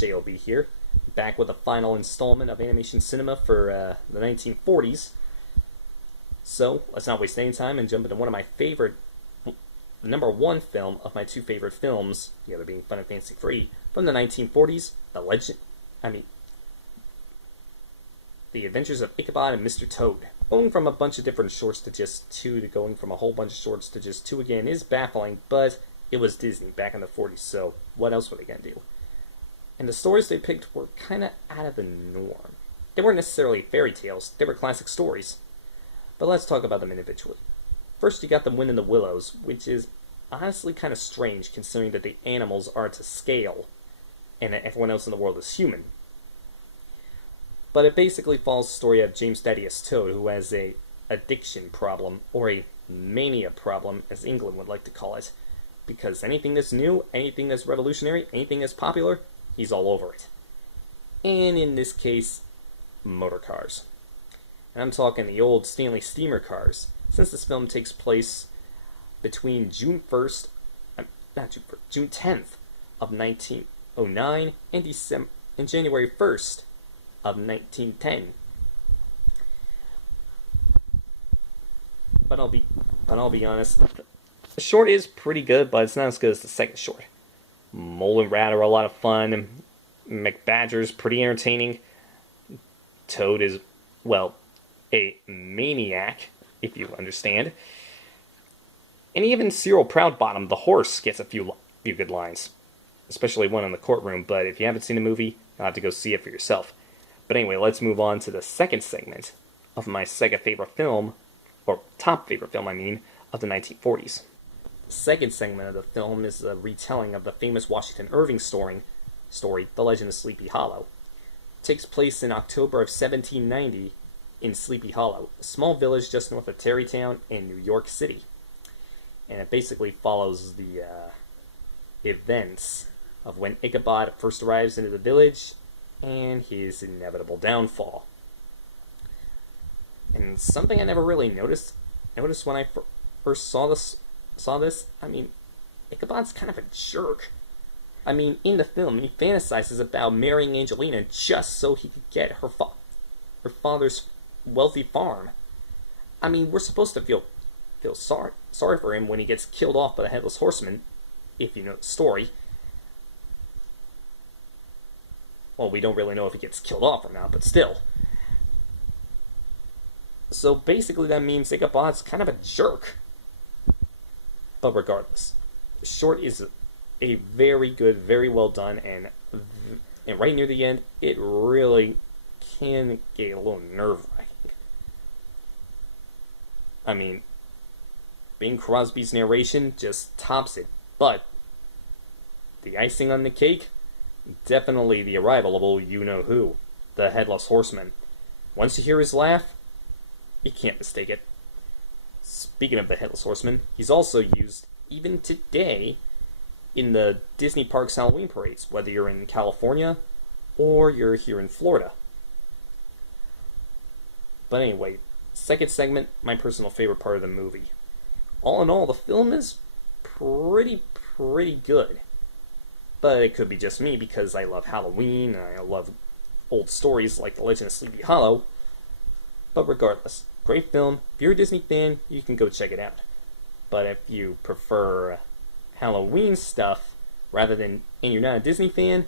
JLB here, back with the final installment of animation cinema for the 1940s. So, let's not waste any time and jump into one of my favorite, the number one film of my two favorite films, the other being Fun and Fancy Free, from the 1940s, The Adventures of Ichabod and Mr. Toad. Going from a bunch of different shorts to just two, to going from a whole bunch of shorts to just two again is baffling, but it was Disney back in the 40s, so what else were they going to do? And the stories they picked were kind of out of the norm. They weren't necessarily fairy tales, they were classic stories. But let's talk about them individually. First, you got The Wind in the Willows, which is honestly kind of strange considering that the animals are to scale and that everyone else in the world is human. But it basically follows the story of James Thaddeus Toad, who has a addiction problem, or a mania problem, as England would like to call it. Because anything that's new, anything that's revolutionary, anything that's popular, he's all over it. And in this case, motor cars. And I'm talking the old Stanley steamer cars, since this film takes place between June 10th of 1909 and January 1st of 1910. But I'll be honest, the short is pretty good, but it's not as good as the second short. Mole and Rat are a lot of fun. McBadger's pretty entertaining. Toad is, well, a maniac, if you understand. And even Cyril Proudbottom, the horse, gets a few good lines. Especially one in the courtroom, but if you haven't seen the movie, you'll have to go see it for yourself. But anyway, let's move on to the second segment of my second favorite film, or top favorite film, of the 1940s. The second segment of the film is a retelling of the famous Washington Irving story, The Legend of Sleepy Hollow. It takes place in October of 1790 in Sleepy Hollow, a small village just north of Tarrytown in New York City. And it basically follows the events of when Ichabod first arrives into the village and his inevitable downfall. And something I never really noticed when I first saw this, Ichabod's kind of a jerk. In the film, he fantasizes about marrying Angelina just so he could get her father's wealthy farm. We're supposed to feel sorry for him when he gets killed off by the Headless Horseman, if you know the story. Well, we don't really know if he gets killed off or not, but still. So basically that means Ichabod's kind of a jerk. But regardless, the short is a very good, very well done, and right near the end, it really can get a little nerve-wracking. Bing Crosby's narration just tops it, but the icing on the cake, definitely the arrival of old you-know-who, the Headless Horseman. Once you hear his laugh, you can't mistake it. Speaking of the Headless Horseman, he's also used, even today, in the Disney Parks Halloween parades, whether you're in California or you're here in Florida. But anyway, second segment, my personal favorite part of the movie. All in all, the film is pretty good. But it could be just me because I love Halloween and I love old stories like The Legend of Sleepy Hollow. But regardless, great film. If you're a Disney fan, you can go check it out. But if you prefer Halloween stuff and you're not a Disney fan,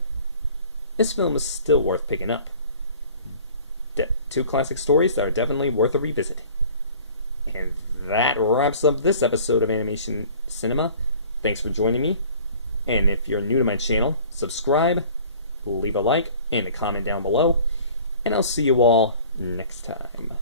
this film is still worth picking up. Two classic stories that are definitely worth a revisit. And that wraps up this episode of Animation Cinema. Thanks for joining me. And if you're new to my channel, subscribe, leave a like, and a comment down below. And I'll see you all next time.